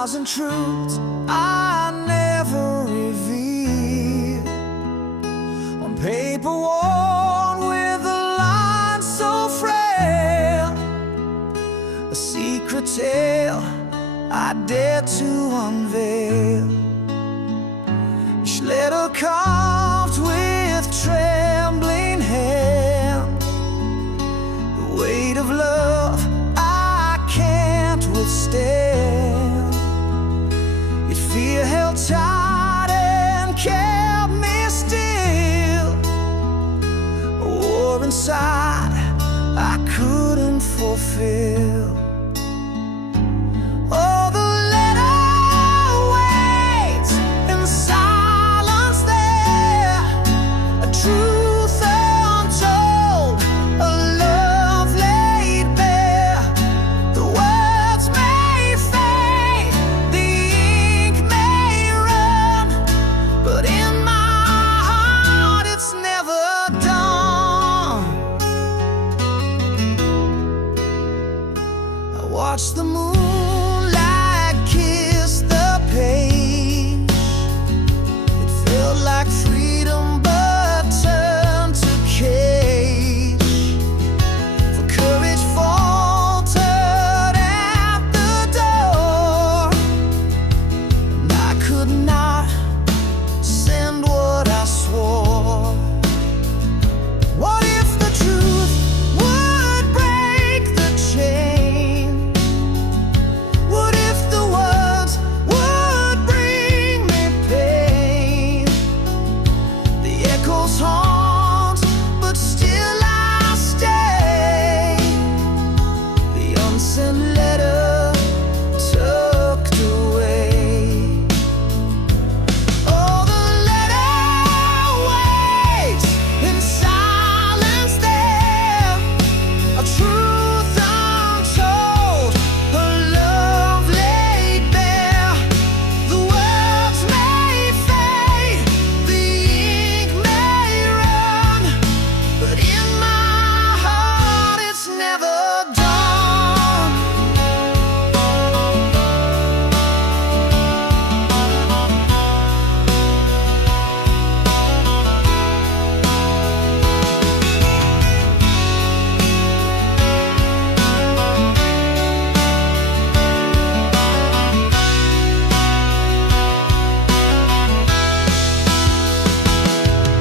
thousand truths I never reveal, on paper worn with a line so frail, a secret tale I dare to unveil. Each letter carved with trembling hand, the weight of love I can't withstand. Yet fear held tight and kept me still, a war inside I couldn't fulfill. Oh, the letter waits in silence there, a truth untold, a love laid bare. The words may fade, the ink may run, but in my heart it's never done. I watch the moonlight kiss the page. It felt like freedom but turned to cage. For courage faltered at the door, and I could not send what I swore. What if the truth would break the chain? What if the words would bring me pain? The echoes haunt, but still I stay. The unsent letter tucked away. Oh, the letter waits in silence there, a truth untold, a love laid bare. The words may fade, the ink may run, but in my heart it's never done.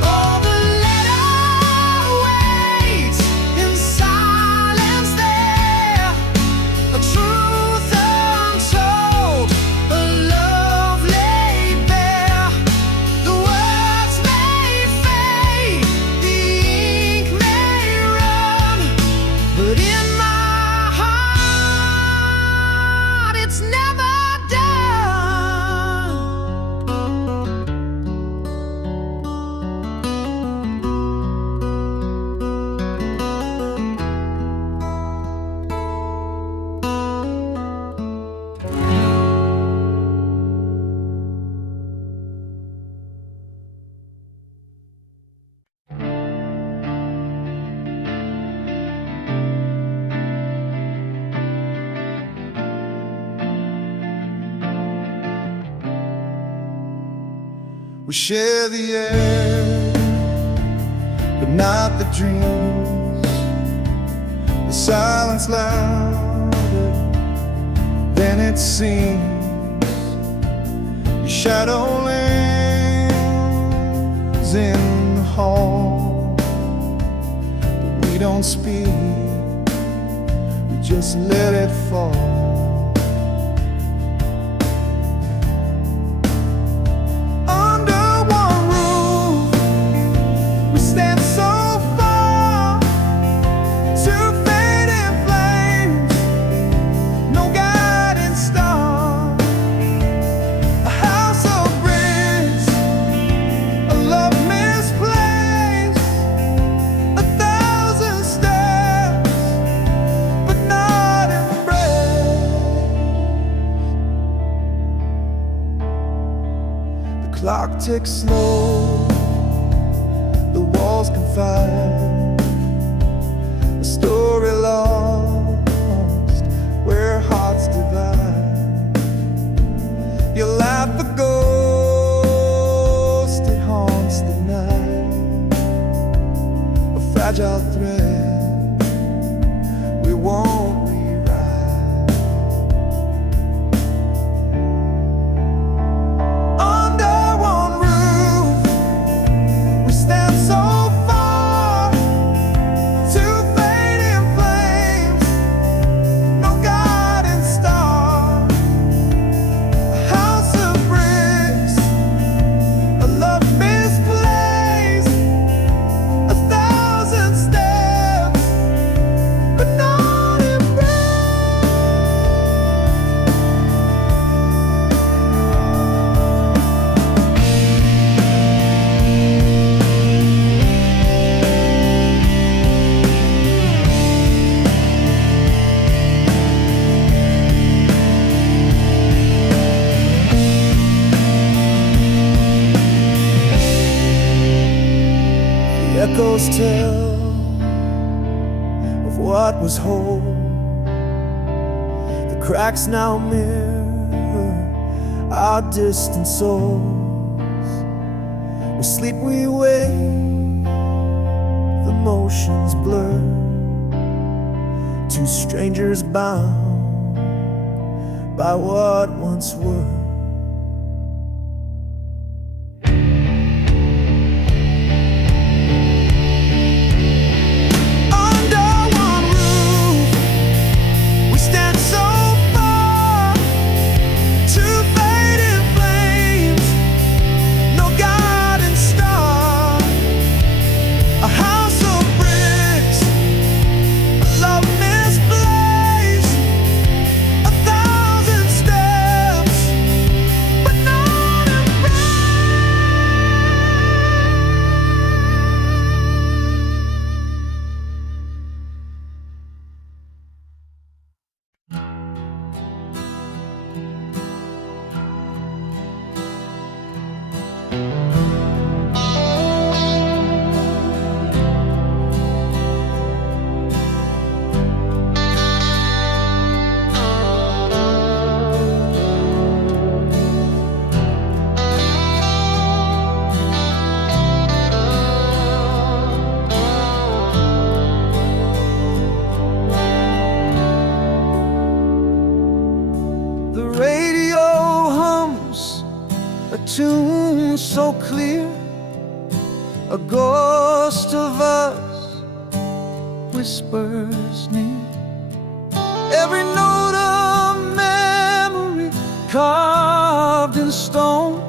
Oh, the letter waits in silence there, a truth untold, a love laid bare. The words may fade, the ink may run, but in my heart it's never done. We share the air, but not the dreams. The silence louder than it seems. Your shadow lingers in the hall, but we don't speak, we just let it fall. Under one roof, we stand so far, two fading flames, no guiding star. A house of bricks, a love misplaced, 1,000 steps, but not embraced. The clock ticks slow, the walls confide, a story lost where hearts divide. shadows tell of what was whole. The cracks now mirror our distant souls. We sleep, we wake, the motions blur. Two strangers bound by what once were. Tune so clear, a ghost of us whispers near. Every note of memory carved in stone.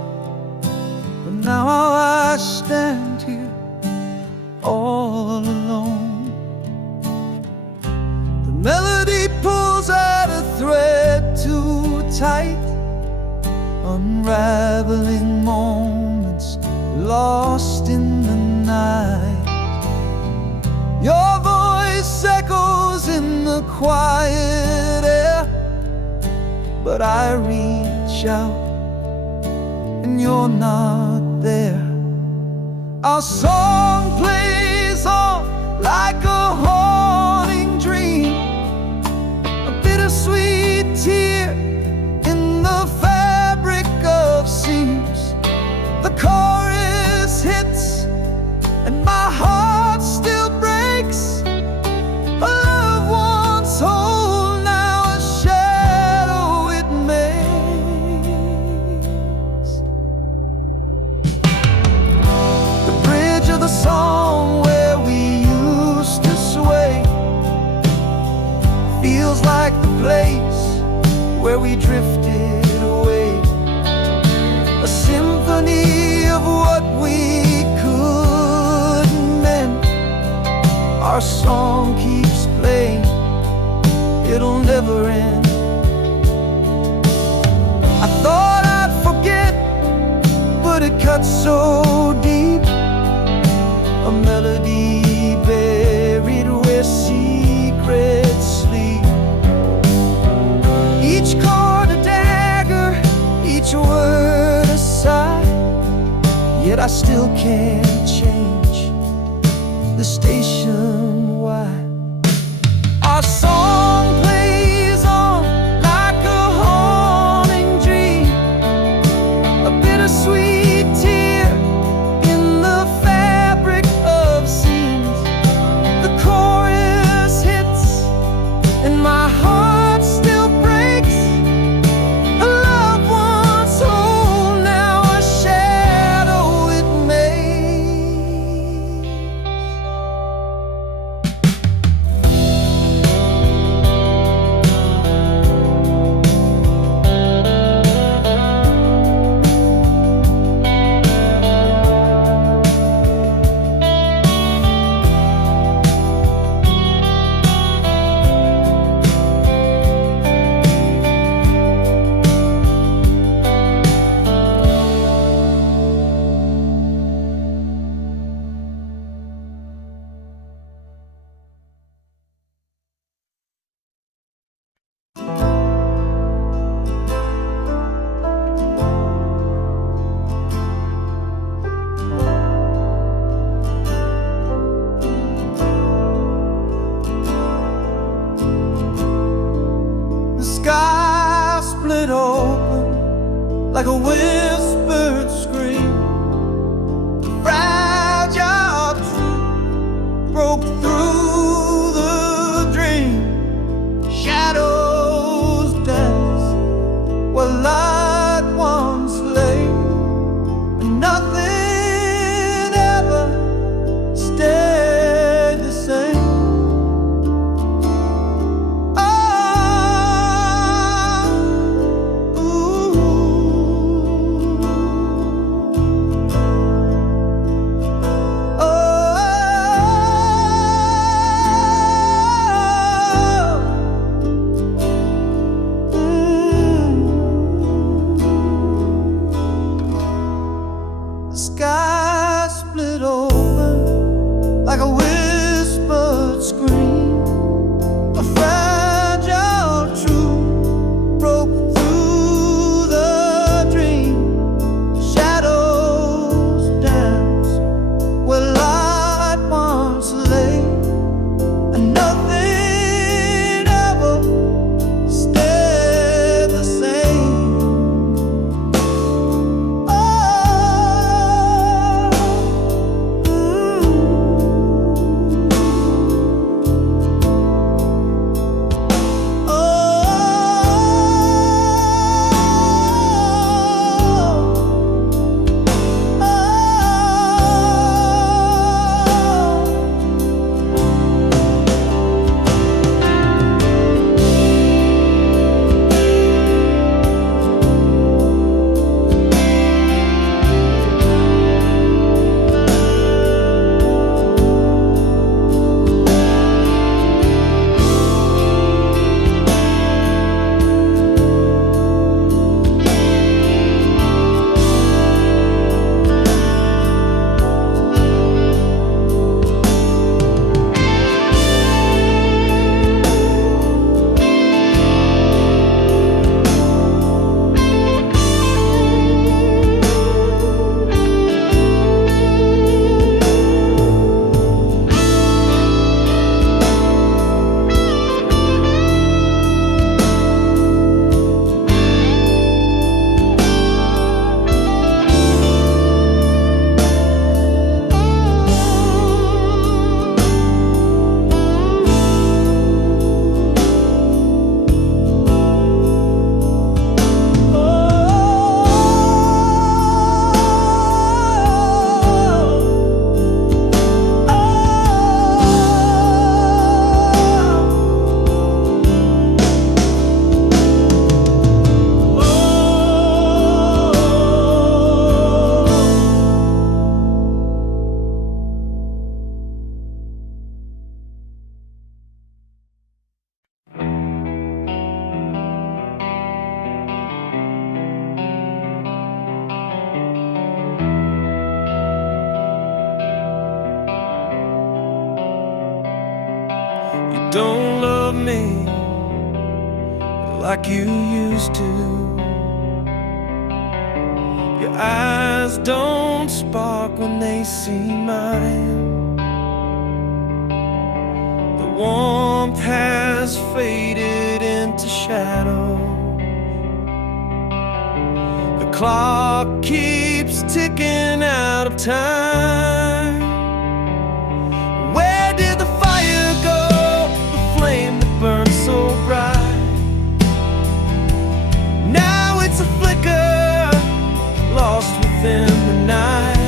But now I stand here all alone. The melody pulls at a thread too tight, unraveling moments lost in the night. Your voice echoes in the quiet air, but I reach out and you're not there. Our song plays on like a haunting dream, a bittersweet tear in the seams. The chorus hits and my heart still breaks. A love once whole, now a shadow it makes. The bridge of the song where we used to sway feels like the place where we drifted away. A symphony of what we couldn't mend. Our song keeps playing, it'll never end. I thought I'd forget, but it cuts so deep. A melody buried where secrets sleep. Each chord a dagger, each word a sigh. Yet I still can't change the station. Why? Our song plays on like a haunting dream, a bittersweet tear in the fabric of seams. The chorus hits and my heart still breaks. A love once whole, now a shadow it makes. like a whispered scream. The fragile truth broke through the dream. Shadows dance where light once lay, and nothing ever stayed the same. The sky split open like a whispered scream. A fragile truth broke through the dream. Shadows dance where light once lay, and nothing ever stayed the same. Don't love me like you used to. Your eyes don't spark when they see mine. The warmth has faded into shadow. The clock keeps ticking out of time. Where did the fire go? Flame that burned so bright. Now it's a flicker lost within the night.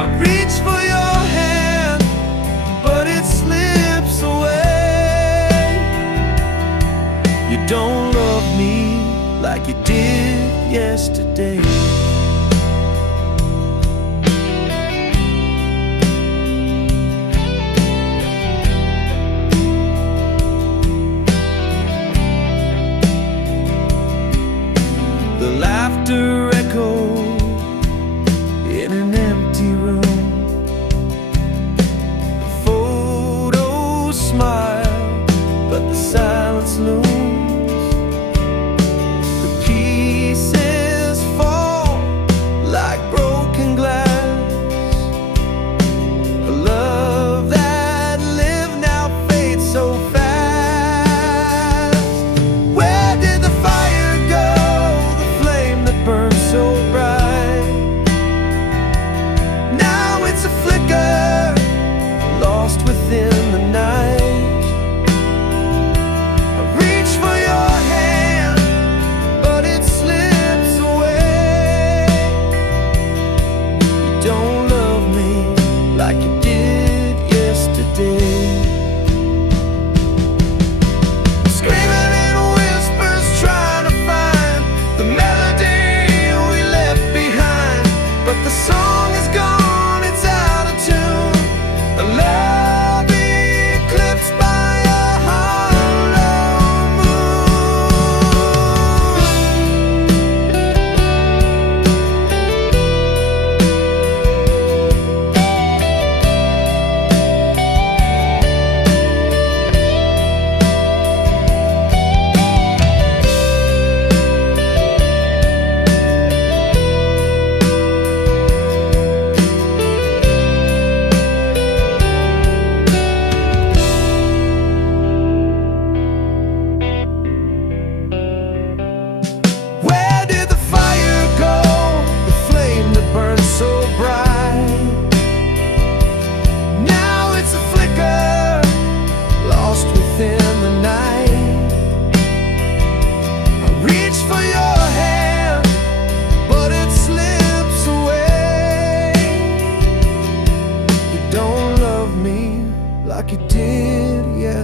I reach for your hand, but it slips away. You don't love me like you did yesterday. The laughter echoed in an empty room. The photos smile, but the silence looms. The pieces fall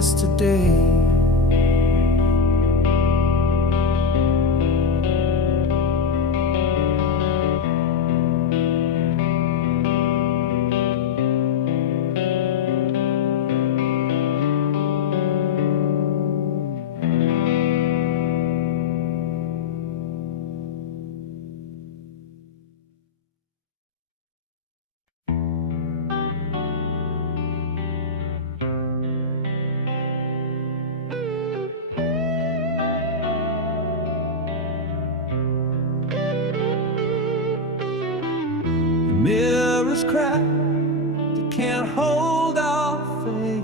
yesterday. Mirrors crack, they can't hold our faith.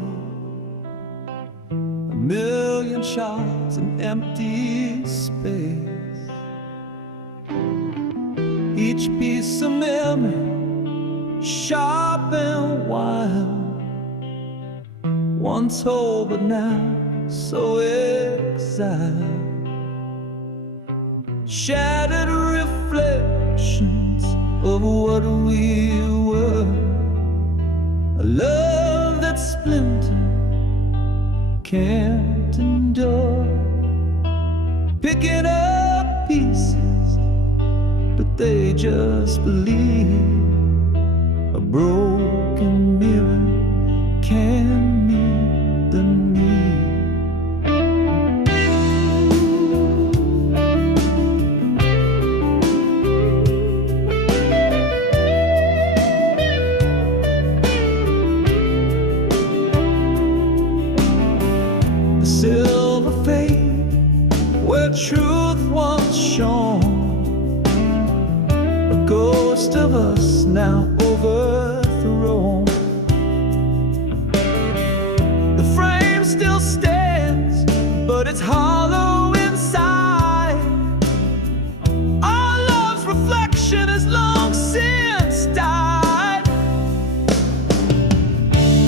A million shots in empty space. Each piece of memory, sharp and wild. Once whole but now so exiled. Shattered reflections of what we were. A love that's splintered can't endure. Picking up pieces, but they just believe. A broken mirror can meet the need. Silver fade where truth once shone. A ghost of us now overthrown. The frame still stands, but it's hollow inside. Our love's reflection has long since died.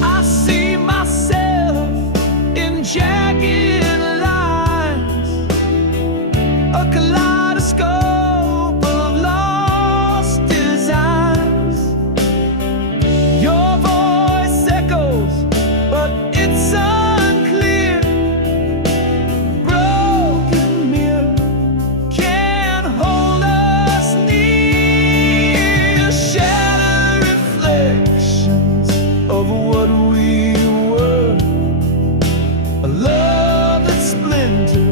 I see myself in jagged lines, a kaleidoscope of lost designs. Your voice echoes, but it's unclear. Broken mirror can't hold us near. Shattered reflections of what we were. A love that's splintered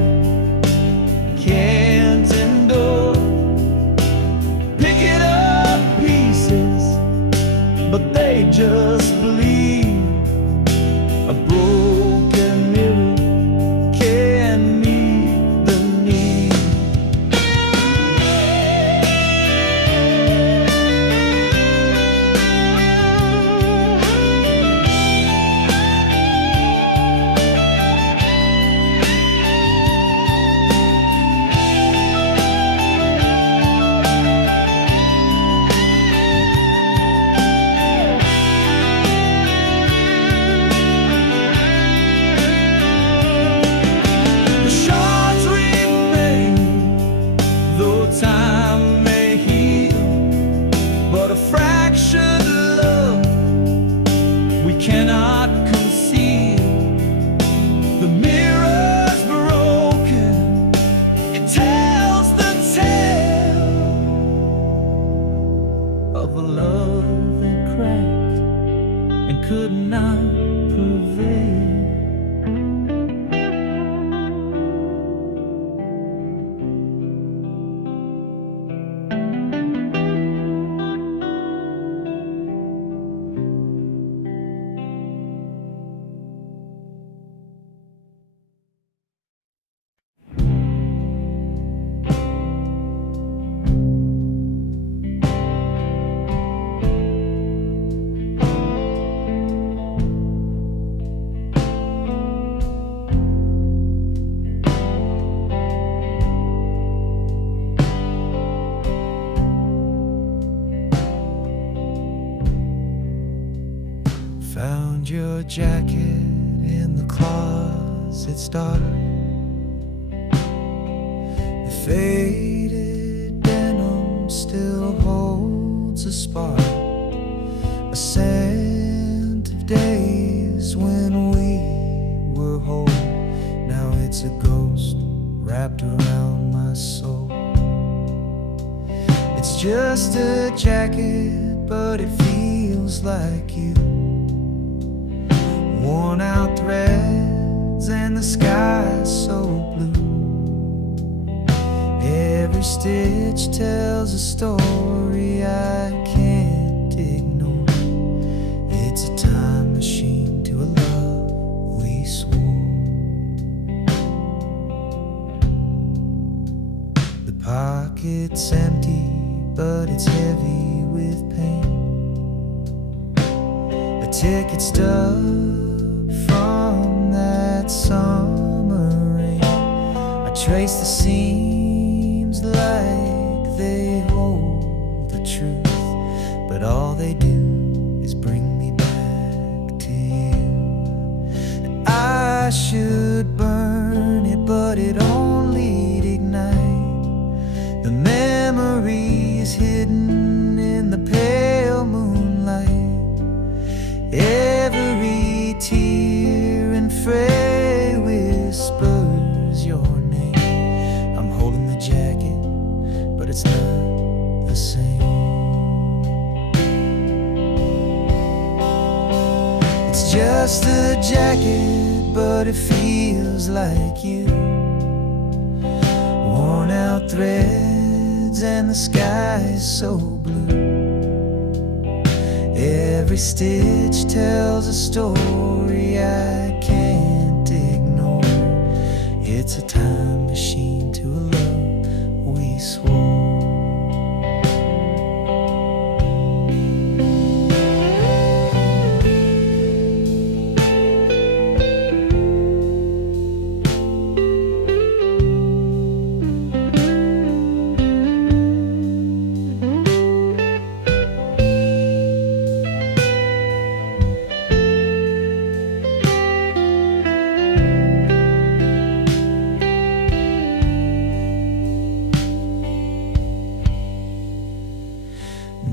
can't endure. Picking up pieces, but they just believe. A broken mirror can meet the need. The shards remain, though time may heal. But a fractured love we cannot conceal. The mirror's broken, it tells the tale of a love that cracked and could not prevail. Found your jacket in the closet starter. The faded denim still holds a spark, a scent of days when we were it's a ghost wrapped around my soul. It's just a jacket, but it feels like you. Worn out threads and the sky so blue. Every stitch tells a story I can't ignore. It's a time machine to a love we swore. The pocket's empty, but it's heavy with pain. A ticket stub from that summer rain. I trace the seams like they hold the truth, but all they do is bring me back to you. I should burn it, but it only'd ignite the memories hidden in the pale moonlight. Every tear and fray whispers your name. I'm holding the jacket, but it's not the same. It's just a jacket, but it feels like you. Worn out threads and the sky's so blue. Every stitch tells a story I can't ignore. It's a time machine to a love we swore.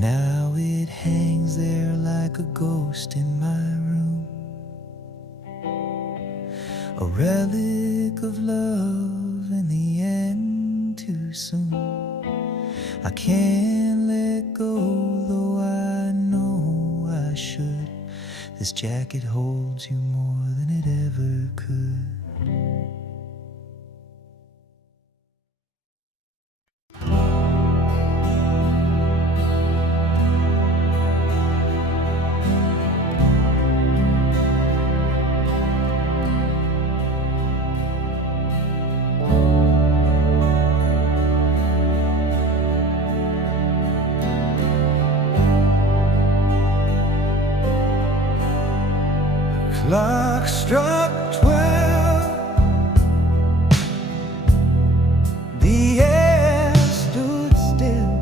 Now it hangs there like a ghost in my room, a relic of love in the end too soon. I can't let go, though I know I should. This jacket holds you more than it ever could. Clock struck 12. The air stood still.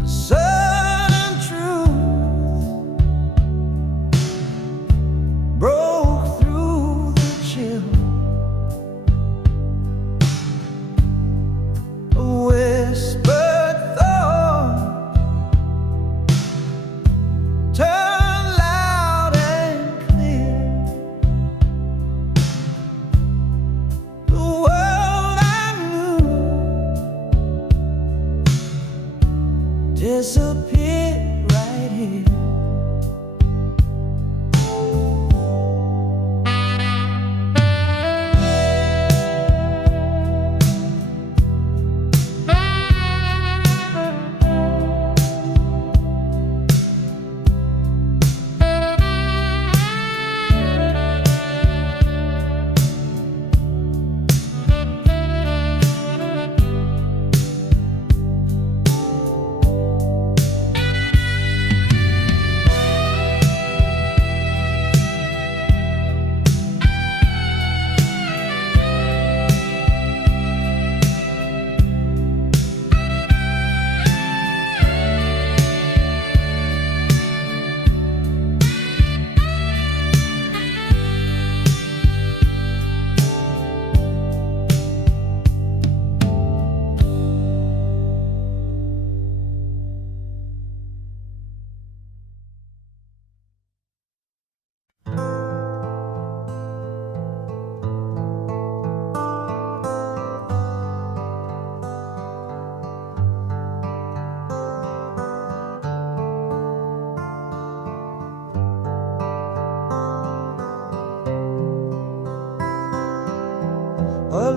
A sudden truth broke through the chill. A whispered thought turned loud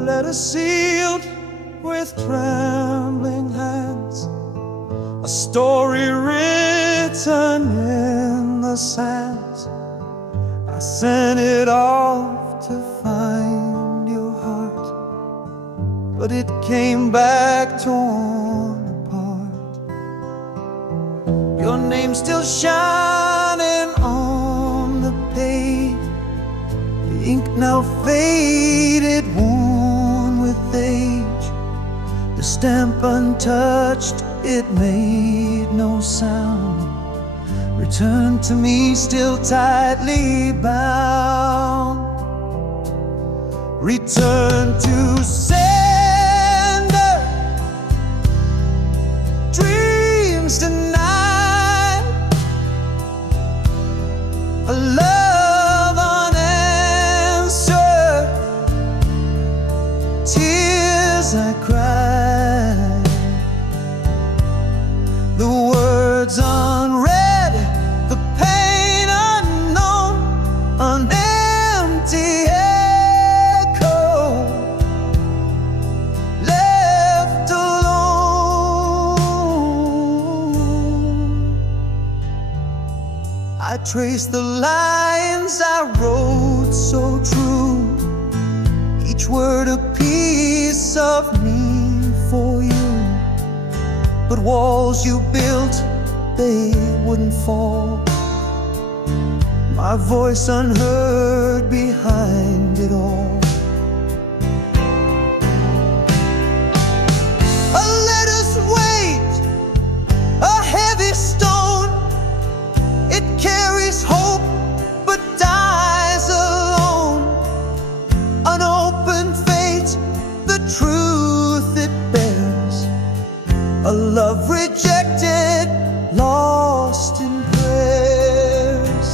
letter sealed with trembling hands, a story written in the sands. I sent it off to find your heart, but it came back torn apart. Your name's still shining on the page, the ink now faded, worn with age. The stamp untouched, it made no sound. Return to me still tightly bound. Return to sender, dreams denied, a love unanswered, tears I cried, the words unread, the pain unknown, an empty echo, left alone. I traced the lines I wrote so true, each word a piece of me for you. But walls you built, they wouldn't fall, my voice unheard behind it all. A letter's weight, a heavy stone, it carries hope but dies alone. An open fate, the truth it bears, a love rejected, lost in prayers.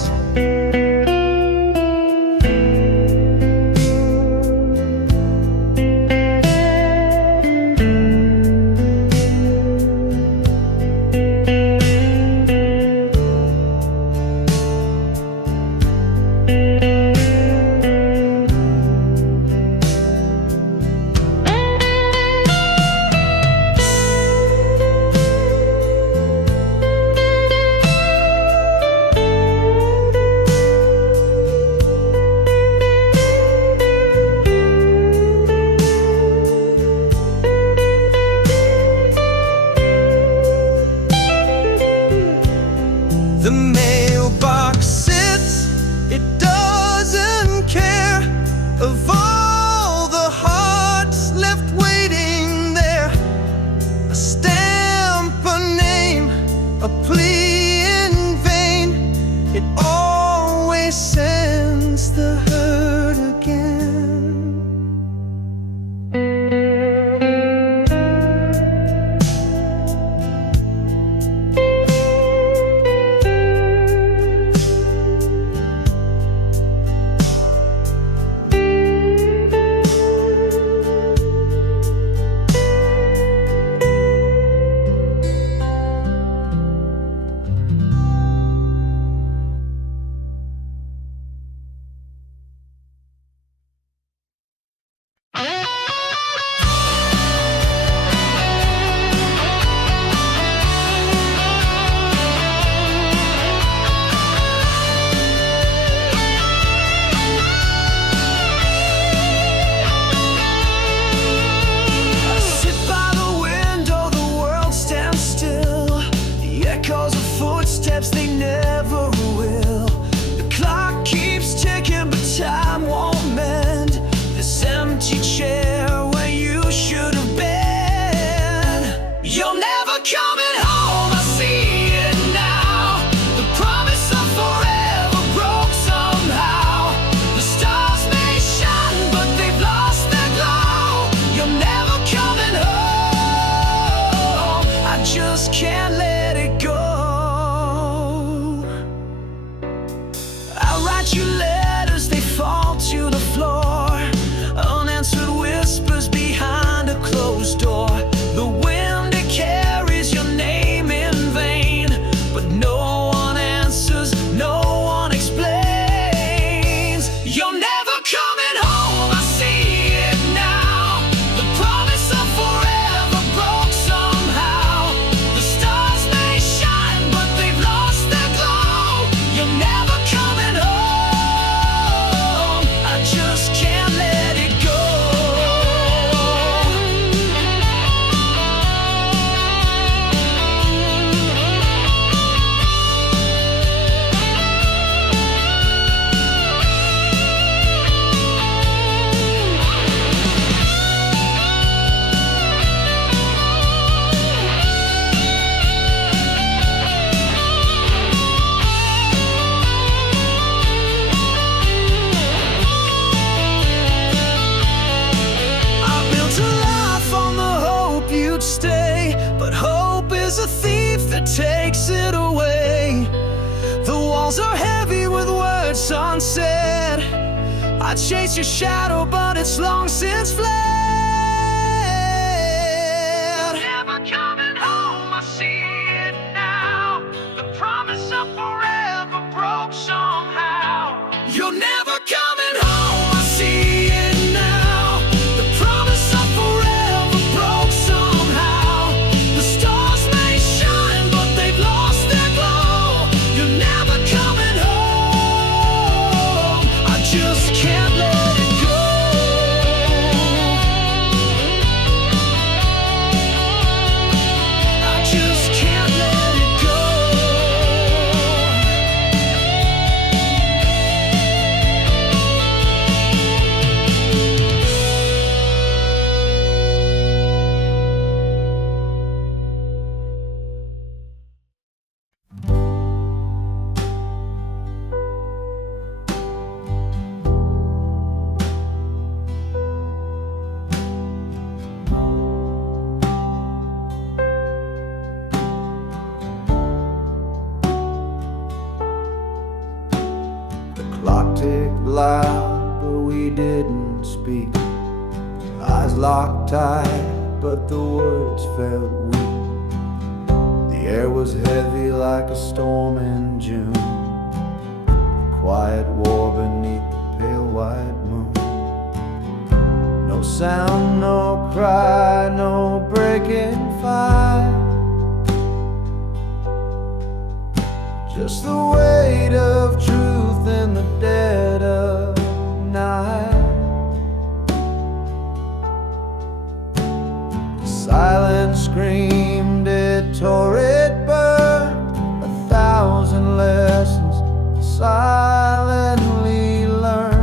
head. I chase your shadow, but it's long since fled. Never coming home, I see it now. The promise of forever broke somehow. You're never coming home, I see it now. The promise of forever broke somehow. The stars may shine, but they've lost their glow. You're never coming home. I just can't let it go. I just can't let it go. Clock ticked loud, but we didn't speak. Eyes locked tight, but the words felt weak. The air was heavy like a storm in June. Quiet war beneath the pale white moon. No sound, no cry, no breaking fire. Just the weight of truth in the dead of night. The silence screamed, it tore, it burned. 1,000 lessons silently learned.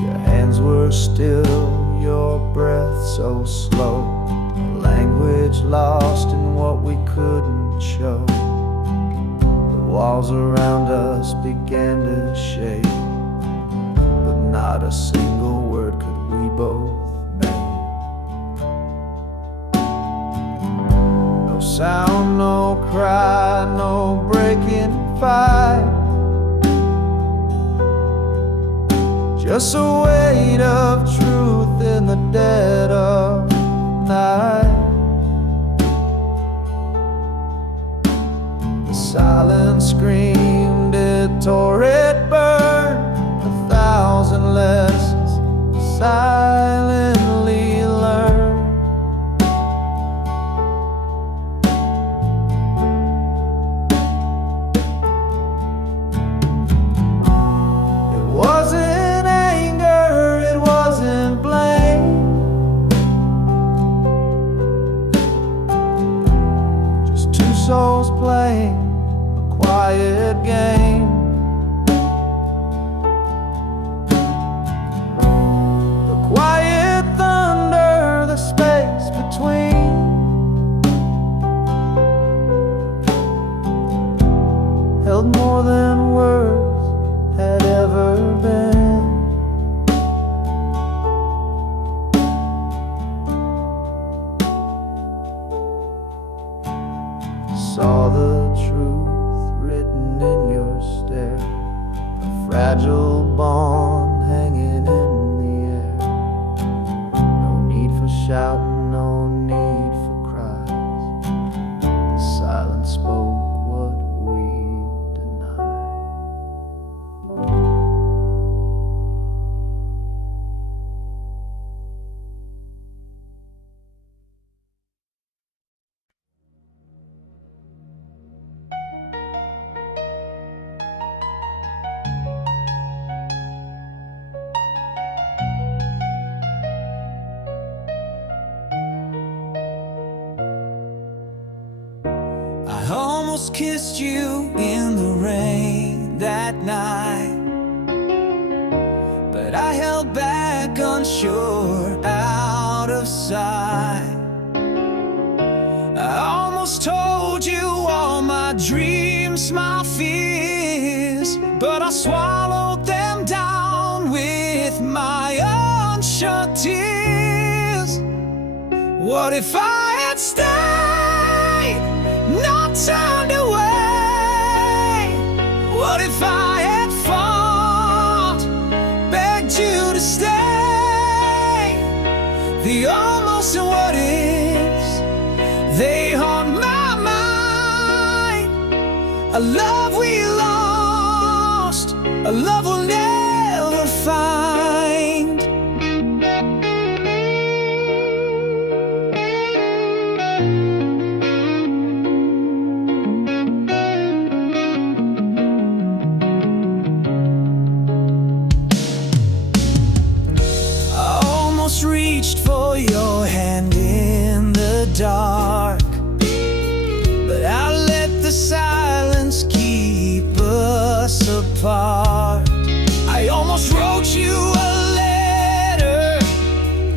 Your hands were still, your breath so slow, language lost in what we couldn't show. The walls around us began to shake, but not a single word could we both make. No sound, no cry, no breaking fight. Just a weight of truth in the dead of night. The silence screamed, it tore, it burned. 1,000 lessons silently learned. It wasn't souls playing a quiet game. The quiet thunder, the space between. Held more than words had ever been. Saw the truth written in your stare, a fragile bond hanging in the air. No need for shouting, no need for cries. The silence spoke what we denied. I almost kissed you in the rain that night, but I held back unsure, out of sight. I almost told you all my dreams, my fears, but I swallowed them down with my unshut tears. What if I had stayed? they haunt my mind. A love we lost, a love we'll never find. I almost reached for your hand in the dark, but I let the silence keep us apart. I almost wrote you a letter,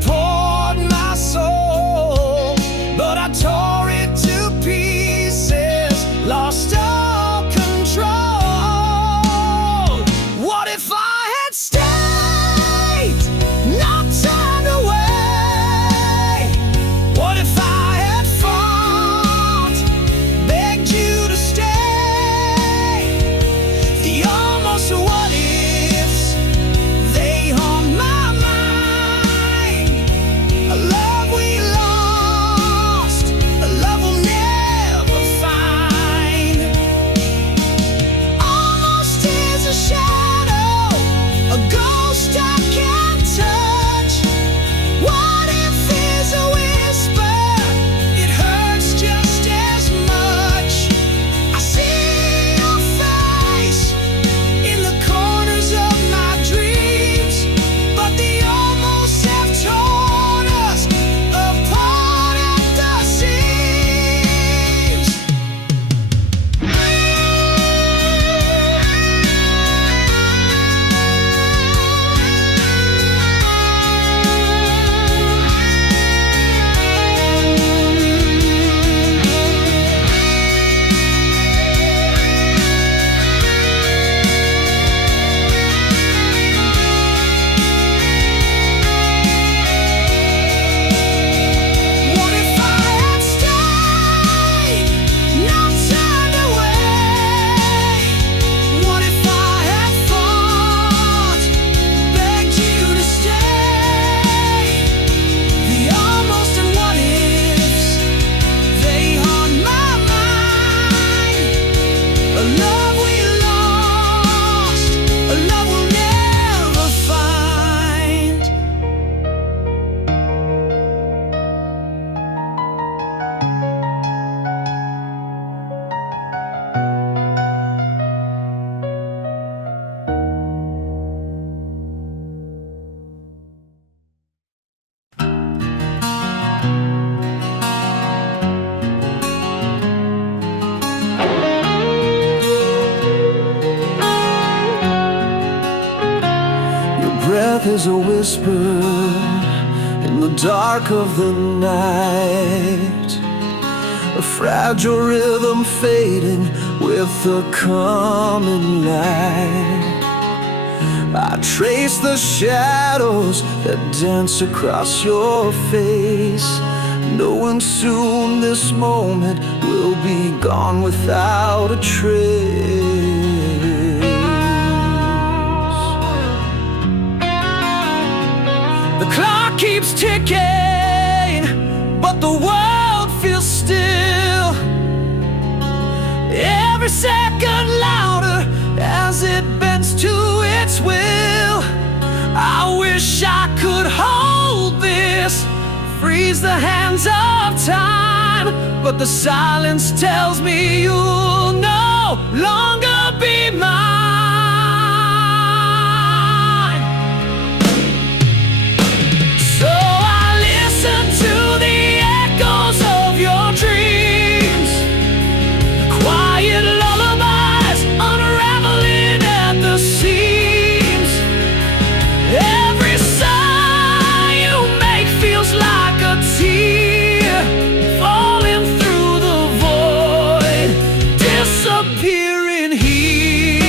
poured my soul, but I tore it to pieces, lost all control. What if I had stayed, not turned away? What if I had fought, begged you to stay? The almost what ifs, they haunt my mind. A love we lost, a love we'll never find. Almost is a shadow, a ghost I can't touch. What if is a whisper, it hurts just as much. I see your face in the corners of my dreams, but the almost have torn us apart at the seams. What if I had stayed, not turned away? What if I had fought, begged you to stay? The almost and what ifs, they haunt my mind. A love we lost, a love we'll never find. Your breath is a whisper in the dark of the night, a fragile rhythm fading with the coming light. I trace the shadows that dance across your face, knowing soon this moment will be gone without a trace. The clock keeps ticking, but the world feels still. Every second louder as it bends to its will. I wish I could hold this, freeze the hands of time, but the silence tells me you'll no longer be mine. So I listen to the echoes of your dreams, the quiet lullabies unraveling at the seams. Every sigh you make feels like a tear falling through the void, disappearing here.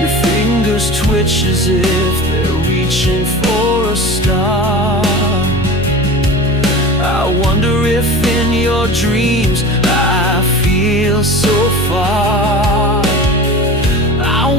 Your fingers twitch as if they're reaching for a star. I wonder if in your dreams I feel so far. I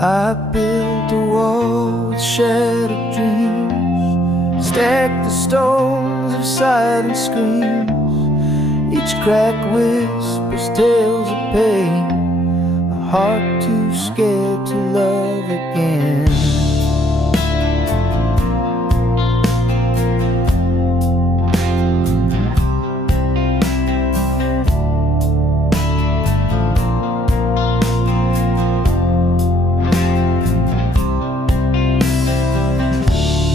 I built a wall with shattered dreams, stacked the stones of silent screams. Each crack whispers tales of pain, a heart too scared to love again.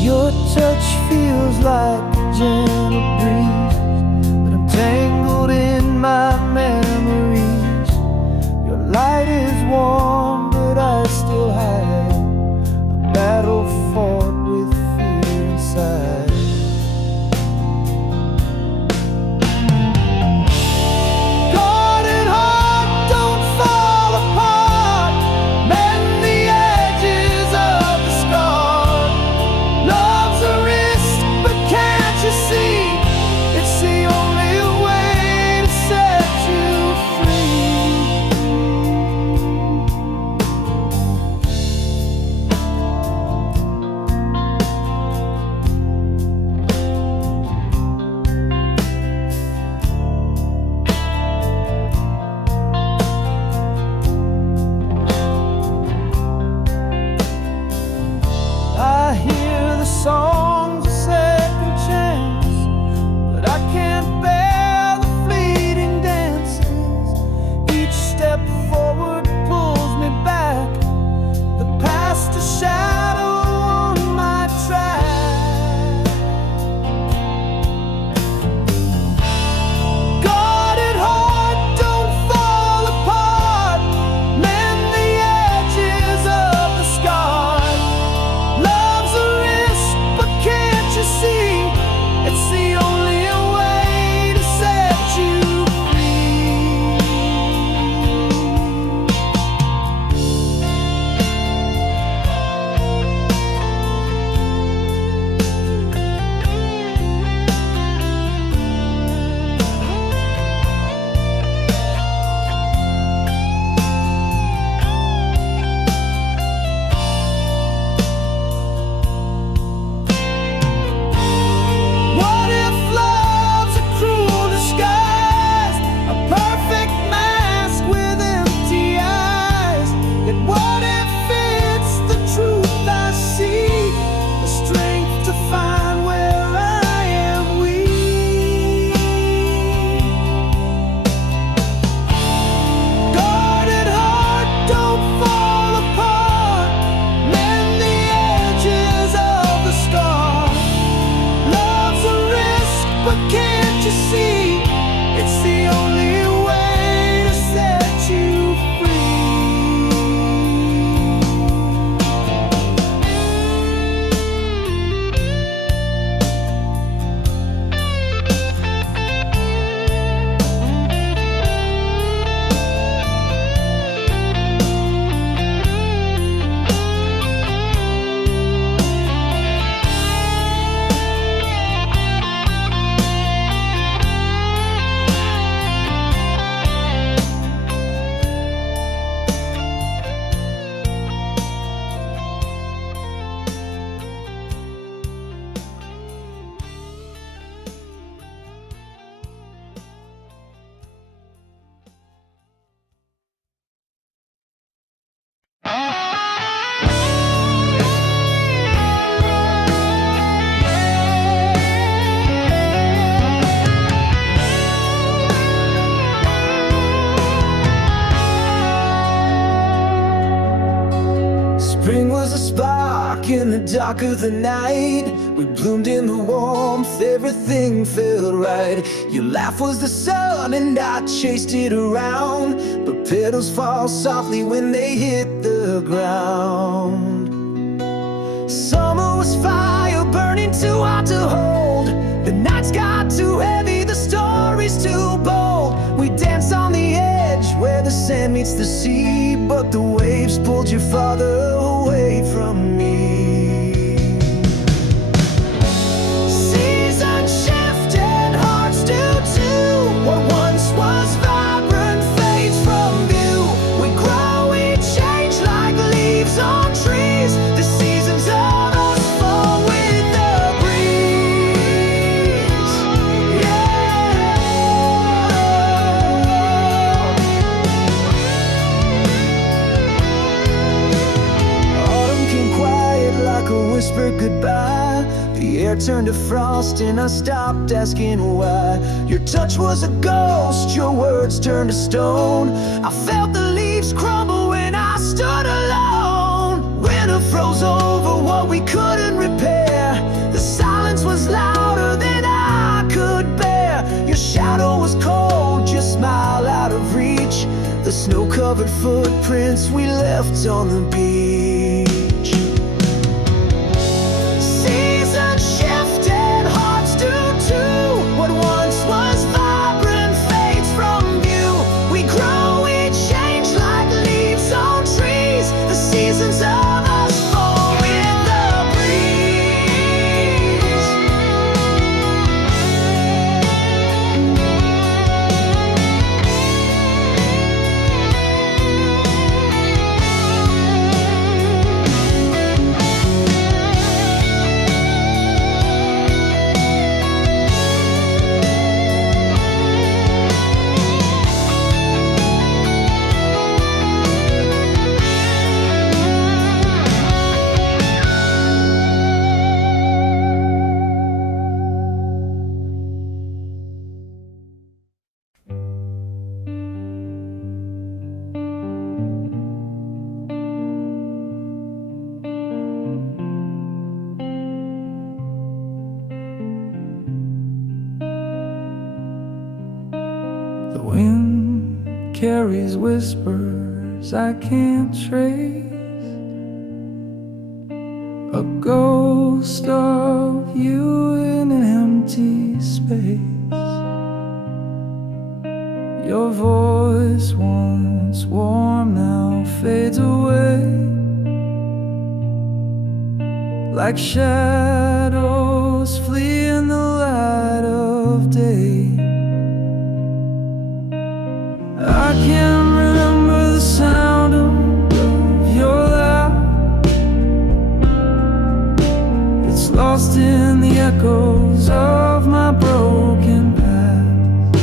Your touch feels like a gentle breeze, but I'm tangled in my memories. Your light is warm, but I still hide a battle fought with fear inside. Guarded heart, don't fall apart. Mend the edges of the scar. Love's a risk, but can't you see? It's the only way to set you free. I hear the songs of second chance, but I can't bear the fleeting dances. Each step forward pulls me back, the past a shadow on my track. Guarded heart, don't fall apart. Mend the edges of the scar. Love's a risk, but can't you see? It's the only way to set you free. What if love's a cruel disguise, a perfect mask with empty eyes? And what if it's the truth I seek, the strength to find where I am weak? Guarded heart, don't fall apart. Mend the edges of the scar. Love's a risk, but can't you see? It's the only way to set you free. Spring was a spark in the dark of the night. We bloomed in the warmth, everything felt right. Your laugh was the sun and I chased it around, but petals fall softly when they hit the ground. Summer was fire burning too hot to hold. The nights got too heavy, the story's too bold. We danced on the edge where the sand meets the sea, but the waves pulled you farther away from me. Seasons shift and hearts do too. What once was vibrant fades from view. We grow, we change like leaves hair turned to frost, and I stopped asking why. Your touch was a ghost, your words turned to stone. I felt the leaves crumble when I stood alone. Winter froze over what we couldn't repair. The silence was louder than I could bear. Your shadow was cold, your smile out of reach. The snow-covered footprints we left on the beach. Seasons shifted, hearts do too. What once was vibrant fades from view. We grow, we change like leaves on trees. The seasons of us fall with the breeze. The wind carries whispers I can't trace, a ghost of you in an empty space. Your voice, once warm, now fades away, like shadows flee in the light of day. I can't remember the sound of your laugh. It's lost in the echoes of my broken past.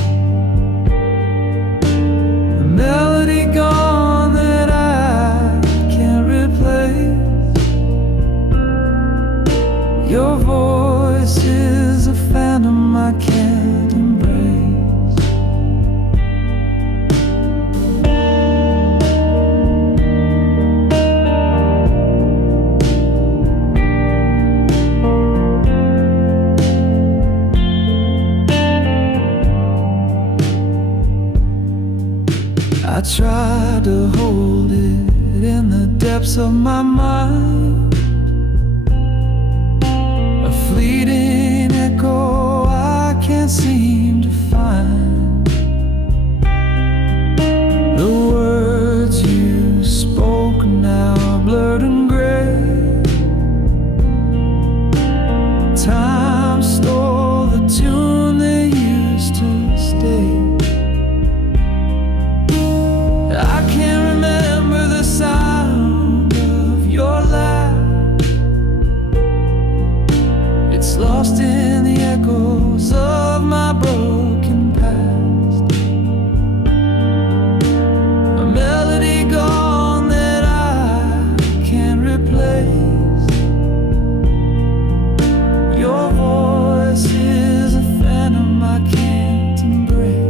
A melody gone that I can't replace. Your voice is a phantom I can't embrace. I tried to hold it in the depths of my mind, a fleeting echo I can't seem to find. The words you spoke now are blurred and gray. Time stole the tune they used to stay. I can't remember the sound of your laugh. It's lost in the echoes of my broken past. A melody gone that I can't replace. Your voice is a phantom I can't embrace.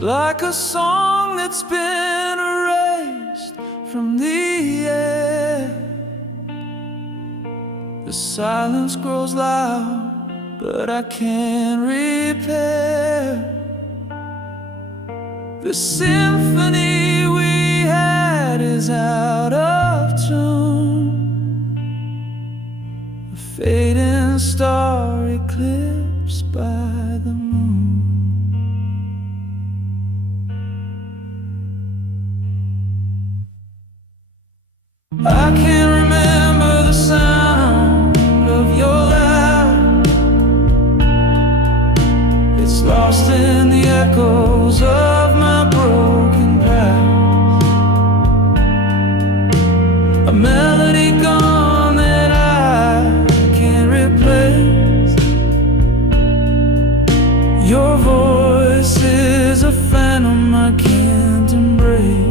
Like a song that's been erased from the air, the silence grows loud, but I can't repair. The symphony we had is out of tune, a fading star eclipsed by the moon. I can't remember the sound of your laugh. It's lost in the echoes of my broken past. A melody gone that I can't replace. Your voice is a phantom I can't embrace.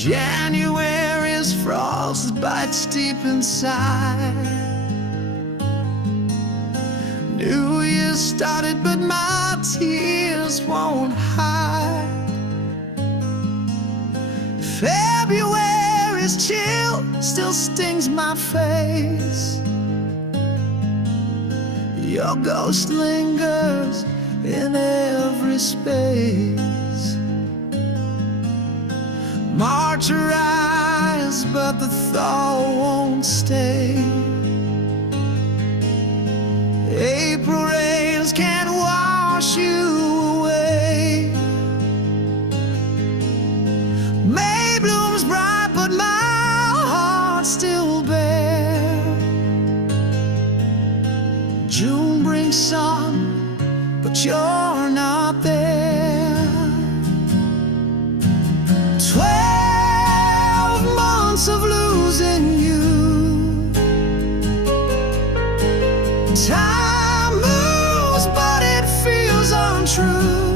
January's frost bites deep inside. New Year started, but my tears won't hide. February's chill still stings my face. Your ghost lingers in every space. March arrives, but the thaw won't stay. April rains can't wash you away. May blooms bright, but my heart's still bare. June brings sun, but you're not there. 12 months of losing you. Time moves, but it feels untrue.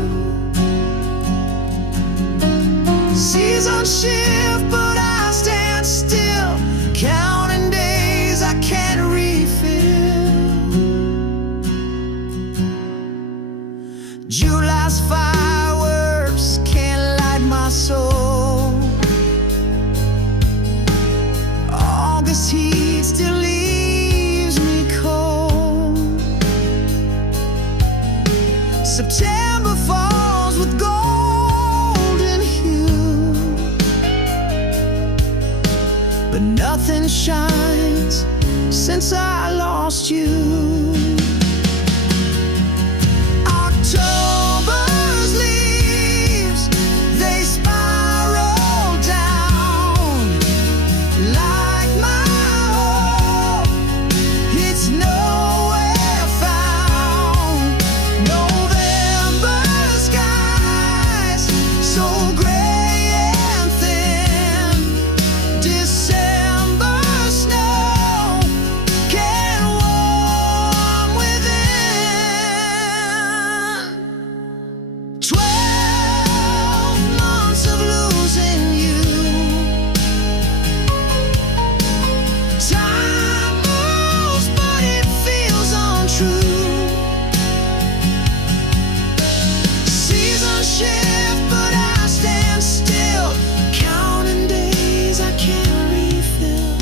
Seasons shift, but I stand still, counting days I can't refill. July's fireworks can't light my soul. August heat still leaves me cold. September falls with golden hue, but nothing shines since I lost you. October's leaves, they spiral down like my hope. It's nowhere found. November skies so gray and thin. December snow can warm within. 12 months of losing you. Time moves, but it feels untrue. Seasons shift, but I stand still, counting days I can't refill.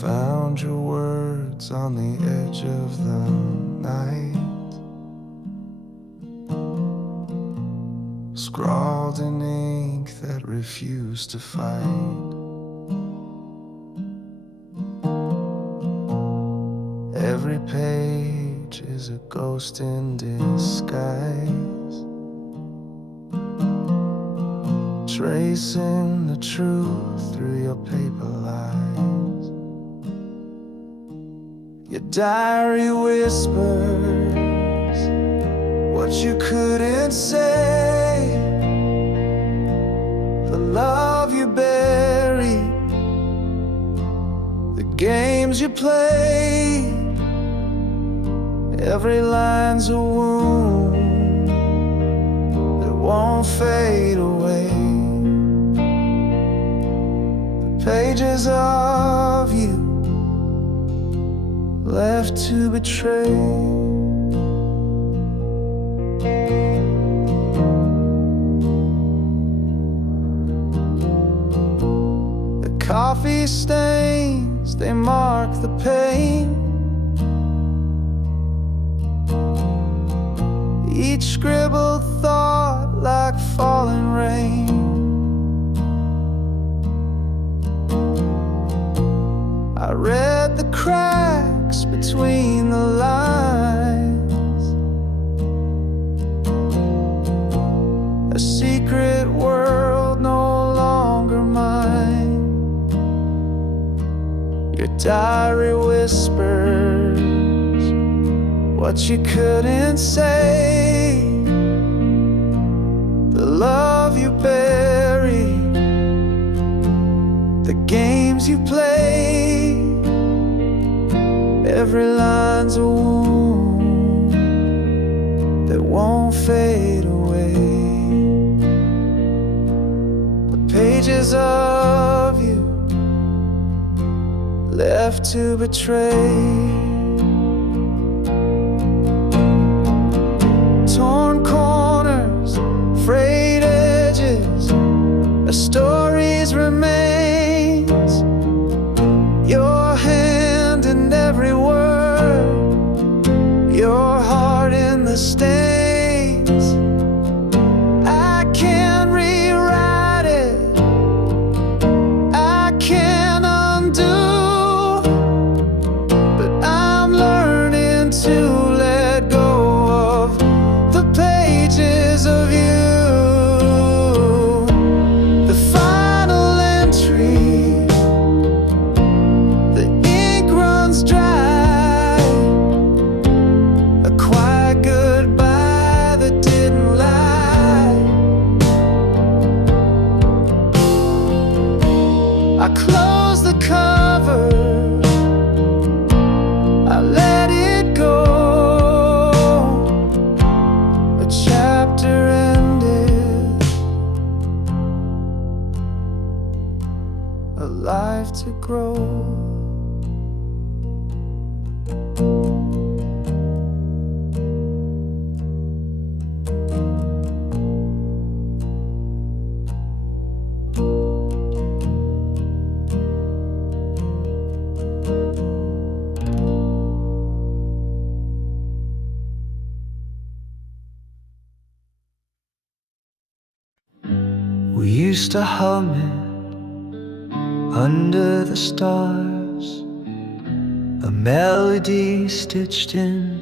Found your words on the edge of the night, scrawled in ink that refused to fight. Every page is a ghost in disguise, tracing the truth through your paper lies. Your diary whispers what you couldn't say, the love you buried, the games you played. Every line's a wound that won't fade away. The pages of you left to betray. The coffee stains, they mark the pain. Each scribbled thought like falling rain. I read the cracks cracks between the lines, a secret world no longer mine. Your diary whispers what you couldn't say, the love you buried, the games you played. Every line's a wound that won't fade away. The pages of you left to betray. Torn corners, frayed edges, a story's remains. Your hand in every word, your heart in the stains. I can't rewrite it, I can't undo, but I'm learning to let go of the pages of you. The final entry, the ink runs dry, a quiet goodbye that didn't lie. I close the cover, I let it go. A chapter ended, a life to grow. We used to hum it under the stars, a melody stitched in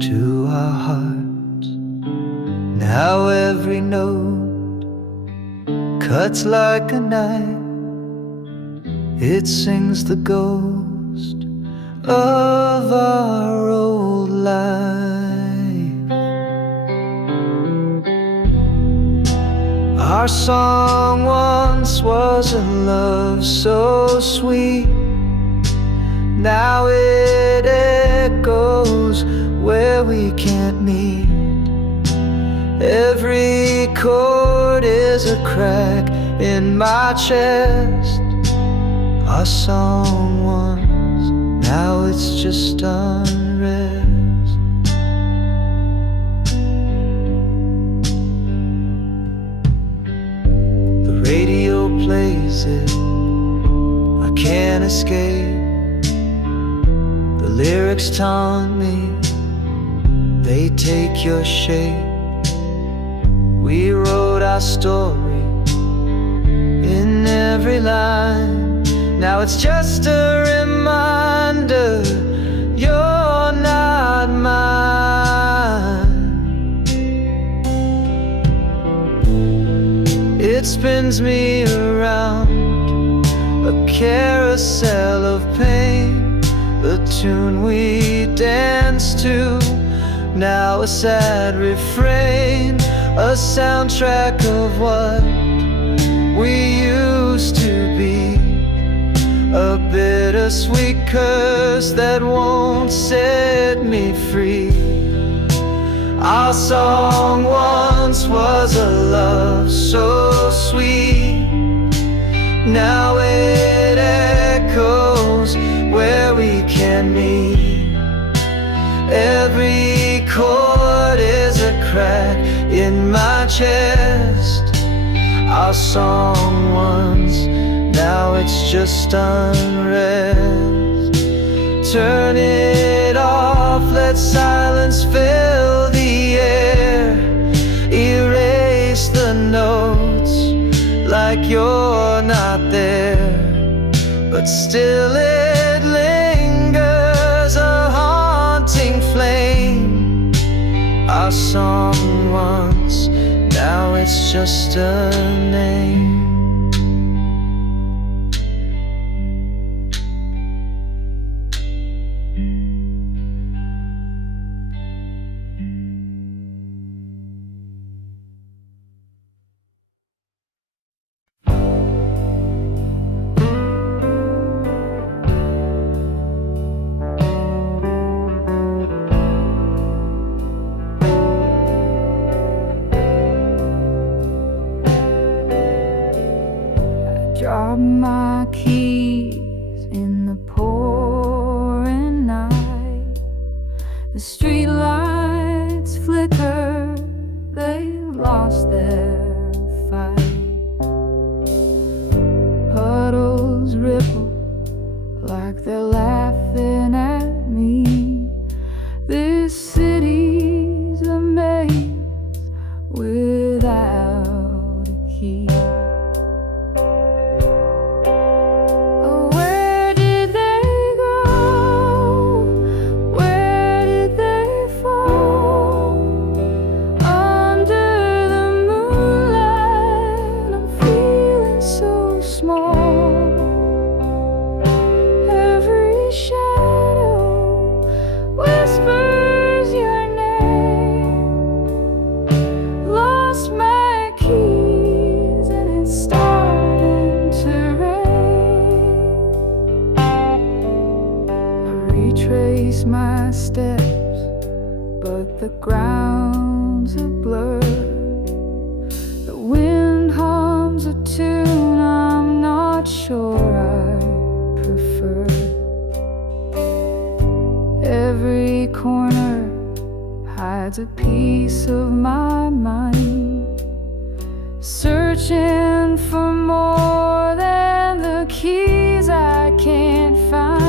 to our hearts. Now every note cuts like a knife, it sings the ghost of our old life. Our song once was a love so sweet, now it echoes where we can't meet. Every chord is a crack in my chest. Our song once, now it's just unrest. The radio plays it, I can't escape. The lyrics taunt me, they take your shape. We wrote our story in every line, now it's just a reminder you're not mine. It spins me around, a carousel of pain, the tune we danced to, now a sad refrain, a soundtrack of what we used to be, a bittersweet curse that won't set me free. Our song once was a love so sweet, now it echoes where we can meet. Every chord is a crack in my chest. Our song once, now it's just unrest. Turn it off, let silence fill the air. Erase the notes like you're not there, but still it lingers. it's just a name. Drop my keys in the pouring night. The street lights flicker, they've lost their fight. Puddles ripple like they're laughing at me. This city's a maze without a key. Retrace my steps, but the ground's a blur. The wind hums a tune I'm not sure I prefer. Every corner hides a piece of my mind, searching for more than the keys I can't find.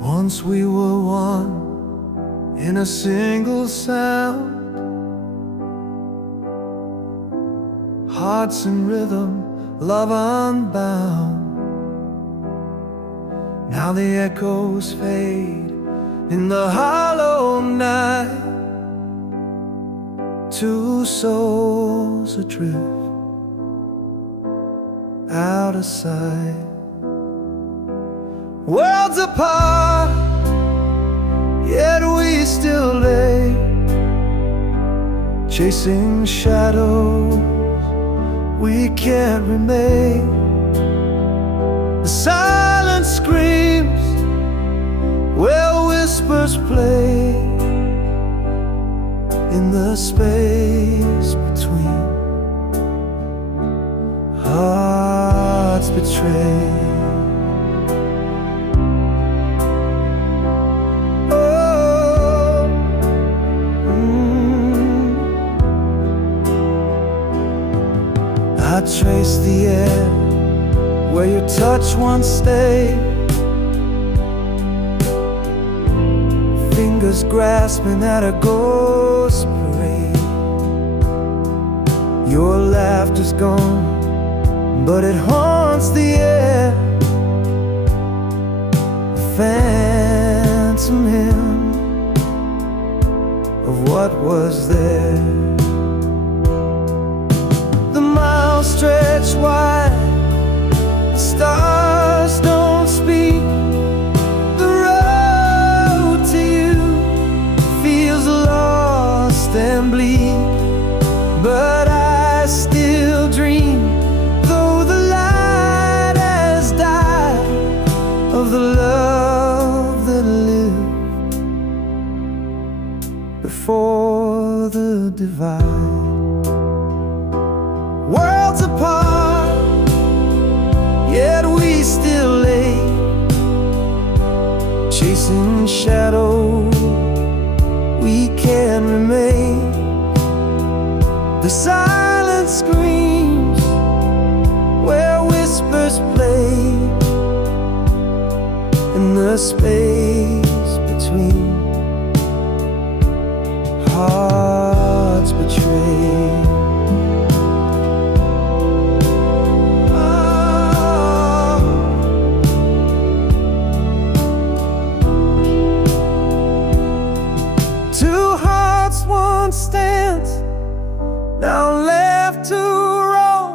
Once we were one in a single sound, hearts in rhythm, love unbound. Now the echoes fade in the hollow night, two souls adrift out of sight. Worlds apart, yet we still lay, chasing shadows we can't remain. The silence screams where whispers play in the space between hearts betrayed. I trace the air where your touch once stayed, fingers grasping at a ghost parade. Your laughter's gone, but it haunts the air, a phantom hymn of what was there. Stretch wide, the stars don't speak. The road to you feels lost and bleak, but I still dream, though the light has died, of the love that lived before the divide. Worlds apart, yet we still lay, chasing shadows we can't remain. The silence screams where whispers play in the space between hearts betrayed. Stands now left to roam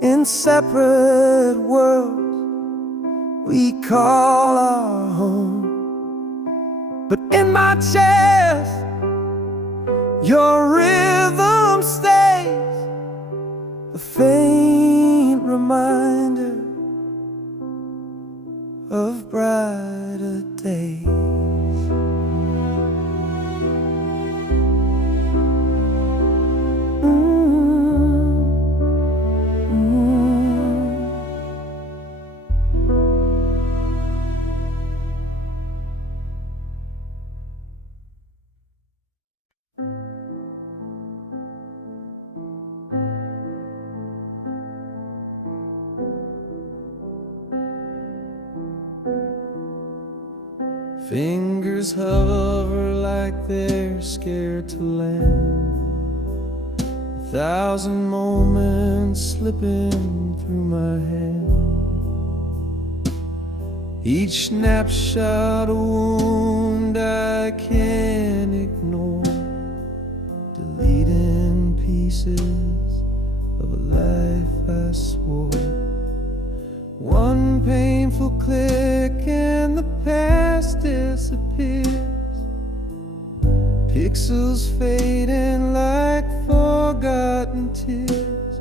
in separate worlds we call our home. But in my chest, your rhythm stays, a faint reminder of brighter days. Fingers hover like they're scared to land, 1,000 moments slipping through my hand. Each snapshot a wound I can't ignore, deleting pieces of a life I swore. One painful click and the past disappears, pixels fading like forgotten tears.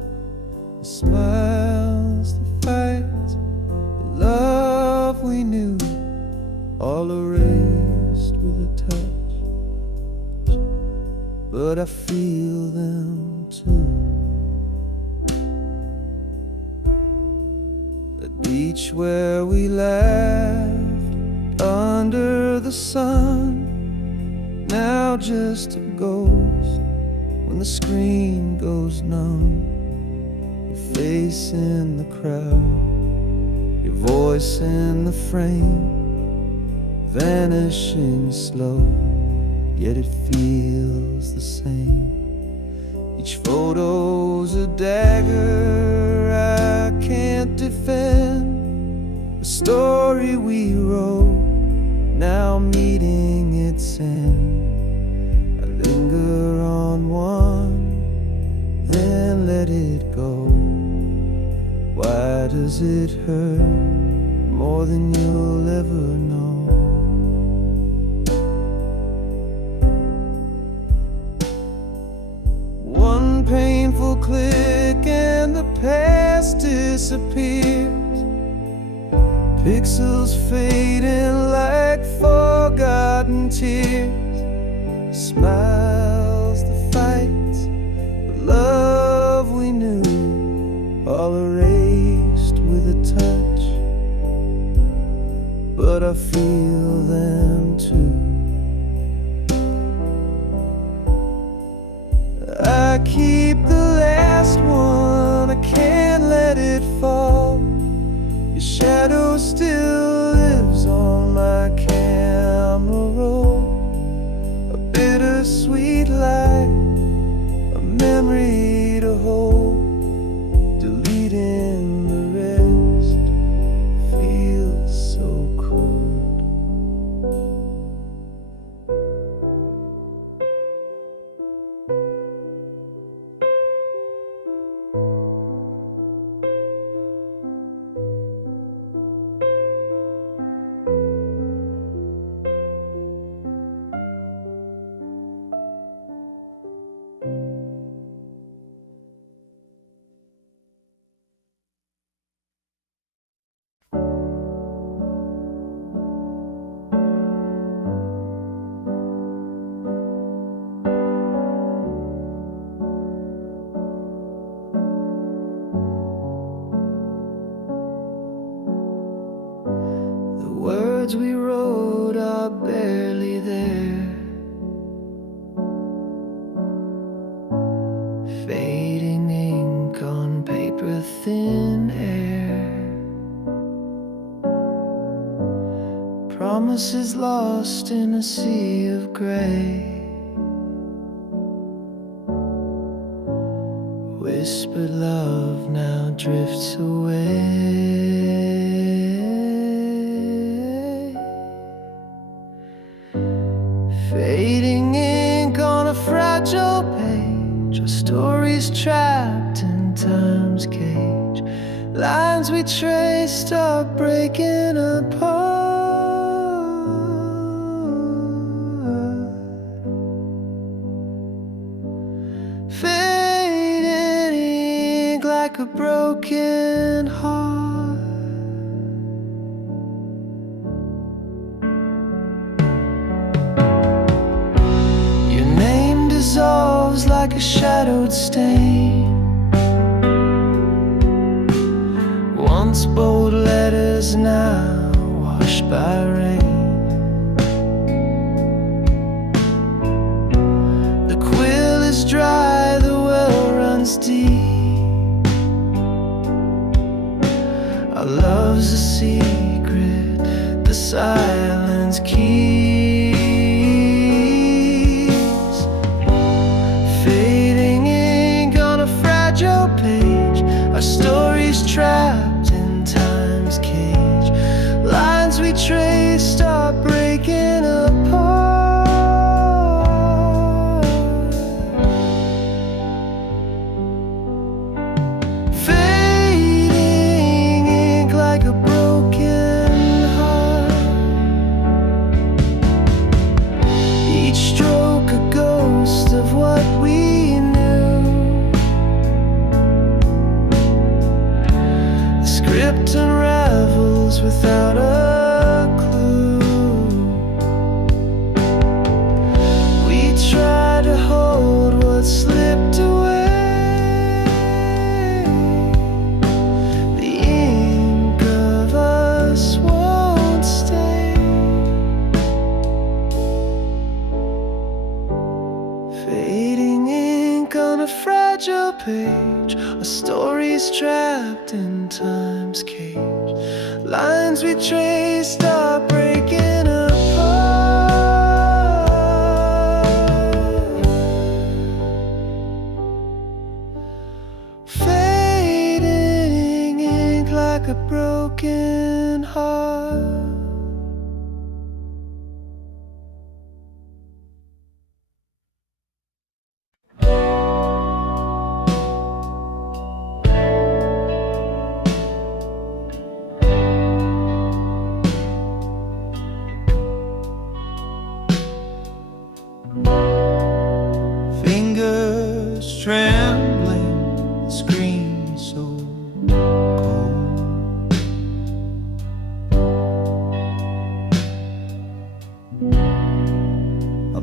The smiles, the fights, the love we knew, all erased with a touch, but I feel them too. The beach where we laughed under the sun, now just a ghost when the screen goes numb. Your face in the crowd, your voice in the frame, vanishing slow, yet it feels the same. Each photo's a dagger I can't defend, a story we wrote, now meeting its end. I linger on one, then let it go. Why does it hurt more than you'll ever know? disappears, pixels fading like forgotten tears. Smiles, the fights, the love we knew, all erased with a touch, but I feel them too. I keep the last one, I can't let it fall. Your shadow still lives on my camera roll, a bittersweet light, a memory to hold. Deleting the rest feels so cold. The words we wrote are barely there, fading ink on paper, thin air. Promises lost in a sea of gray, whispered love now drifts away. Fading ink on a fragile page, our stories trapped in time's cage. Lines we traced are breaking apart. Fading ink like a broken heart. Your name dissolves like a shadowed stain, once bold letters now washed by rain. The quill is dry, the well runs deep. Our love's a secret the silence keeps. Fading ink on a fragile page, our stories trapped in time's cage. Lines we traced are breaking apart. Fading ink like a broken heart. Each stroke a ghost of what we knew. The script unravels without a clue. We try to hold what slipped away. The ink of us won't stay. Fading ink on a fragile page, our stories trapped in time's cage. Lines we traced are breaking apart. Fading ink like a broken heart.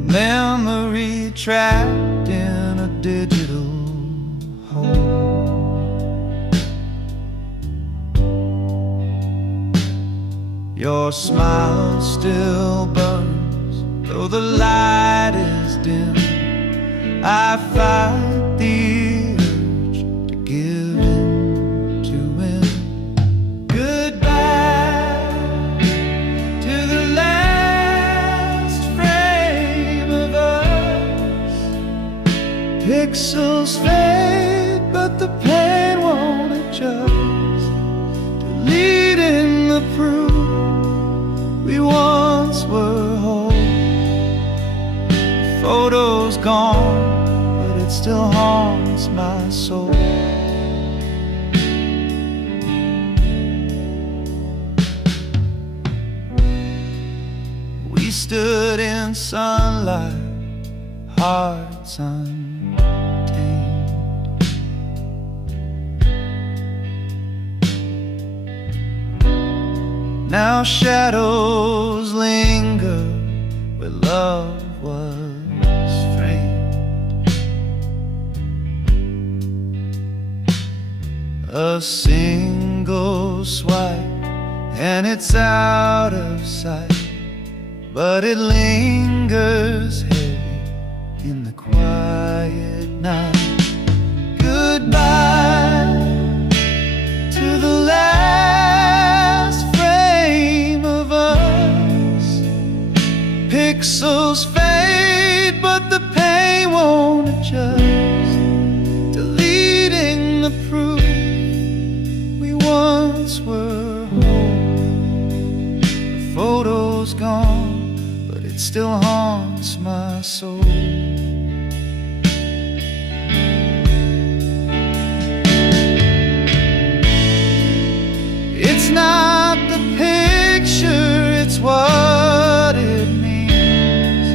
memory trapped in a digital hole. Your smile still burns, though the light is dim. I fight the urge to give in to win. Goodbye to the last frame of us. Pixels fade, but the pain won't adjust. Deleting the proof we once were whole. Photos gone, but it still haunts my soul. We stood in sunlight, hearts untamed. Now shadows linger where love was framed. A single swipe and it's out of sight, but it lingers heavy in the quiet night. Goodbye to the last frame of us. Pixels fade, but the pain won't adjust. Deleting the proof we once were whole. The photo's gone, but it still haunts my soul. It's not the picture, it's what it means.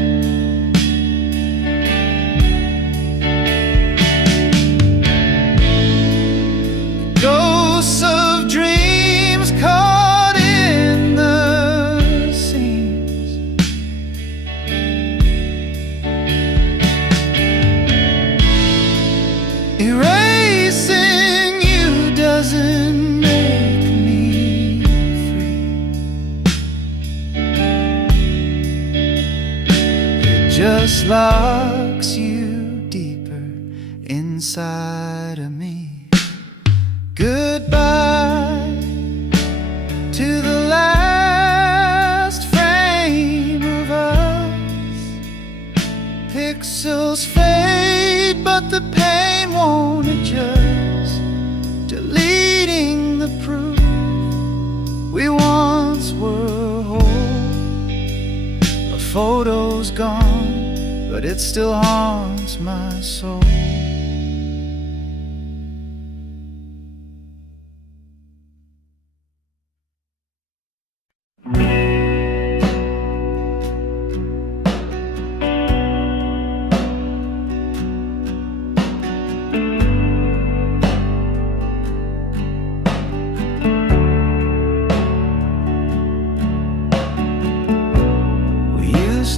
Ghosts of dreams caught in the seams. Erasing you doesn't make me free. It just locks you deeper inside of me. Goodbye to the last frame of us. Pixels fade, but the pain won't adjust. Deleting the proof we once were whole. A photo's gone, but it still haunts my soul.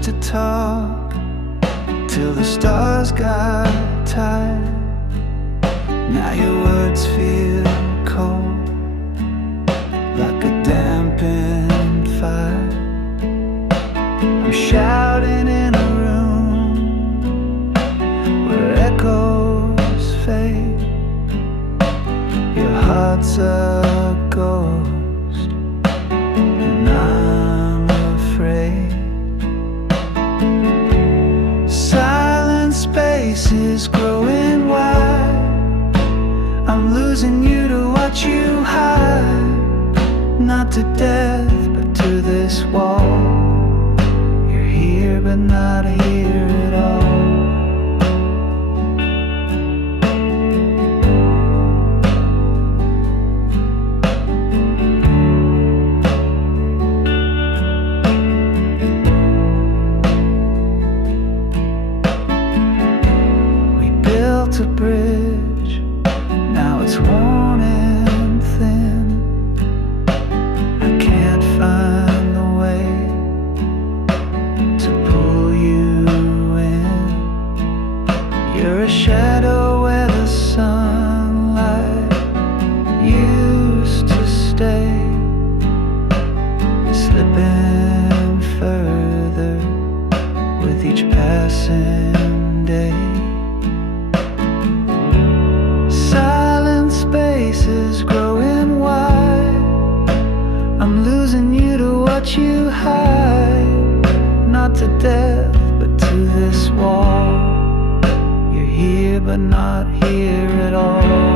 To talk till the stars got tired. Now your words feel cold, like a dampened fire. I'm shouting in a room where echoes fade. Your heart's a ghost, and I'm afraid. Silent space is growing wide. I'm losing you to watch you hide. Not to death, but to this wall. You're here, but not here at all. A bridge, now it's worn and thin. I can't find the way to pull you and day. Silent spaces growing wide. I'm losing you to what you hide. Not to death, but to this wall. You're here, but not here at all.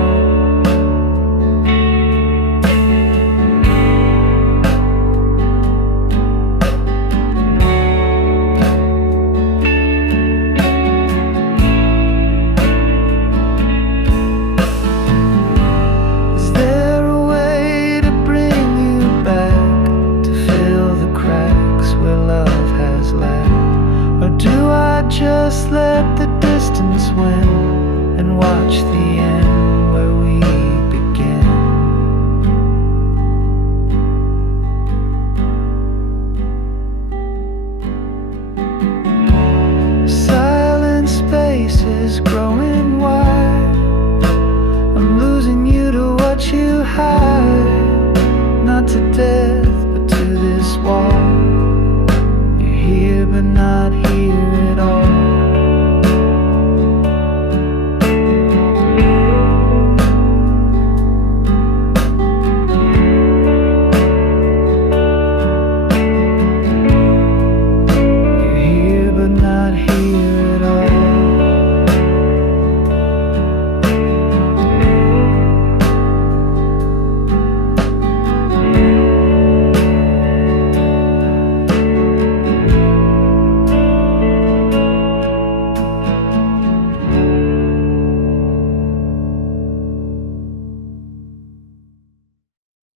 Just let the distance win and watch the end where we begin. Silent spaces grow